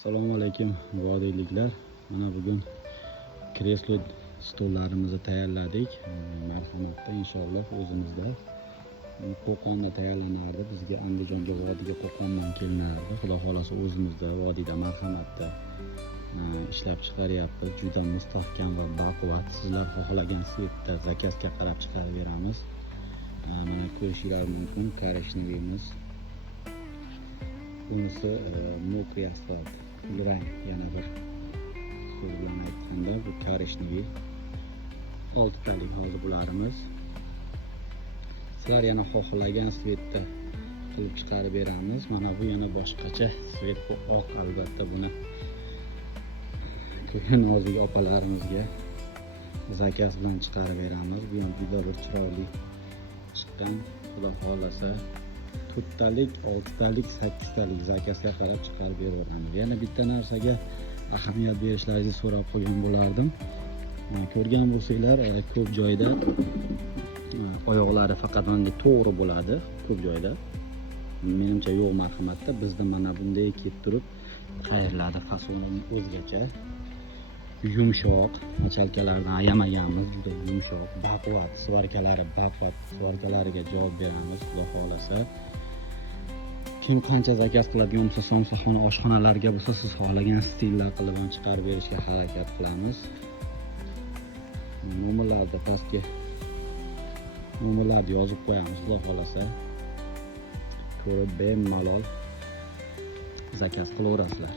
Assalomu alaykum vodiyliklar. Mana bugun kreslo stollarimizni tayyorladik. Marhamatda inshaalloh o'zimizda Qo'qonda tayyorlanardi. Bizga Andijonga vodiyga Qo'qondan kelinardi. Xudo xolasa o'zimizda vodiyda Marhamatda ishlab chiqaryapmiz. Juda mustahkam va baquvvat. Sizlar xohlagan svetda zakazga qarab chiqarib beramiz. Mana ko'rishingiz mumkin, koreshnigimiz. Bunisi mokriy asfalt, kulrang, yana bir so'z bilan aytganda bu koreshnigi 6 talik hozir bularimiz. Sizlar yana xohlagan svetda qilib chiqarib beramiz. Mana bu yana boshqacha svet, bu oq, albatta buni ko'yin nozik opalarimizga zakaz bilan chiqarib beramiz. Bu ham juda bir chiroyli chiqqan. Xudo xolasa 4 talik, 6 talik, 8 talik zakazga qarab chiqarib beraveramiz. Yana bitta narsaga ahamiyat berishlaringizni so'rab qo'ygan bo'lardim. Ko'rgan bo'lsanglar, ko'p joyda oyoqlari faqat bunday to'g'ri bo'ladi, ko'p joyda. Menimcha yo'q Marhamatda. Bizda mana bunday kelib turib qayriladi, fasonining o'zgacha. Yumshoq, machalkalarni ayamaganmiz, juda yumshoq, baquvvat, svarkalari baquvvat, svarkalariga javob beramiz, xudo xolasa. Kim qancha zakaz qiladigan bo'lsa, somsaxona, oshxonalarga bo'lsa, siz xohlagan stillar qilib chiqarib berishga harakat qilamiz. Nomerlarni pastga nomerlarni yozib qo'yamiz, xudo xolasa. Ko'rib bemalol zakaz qilaverasizlar.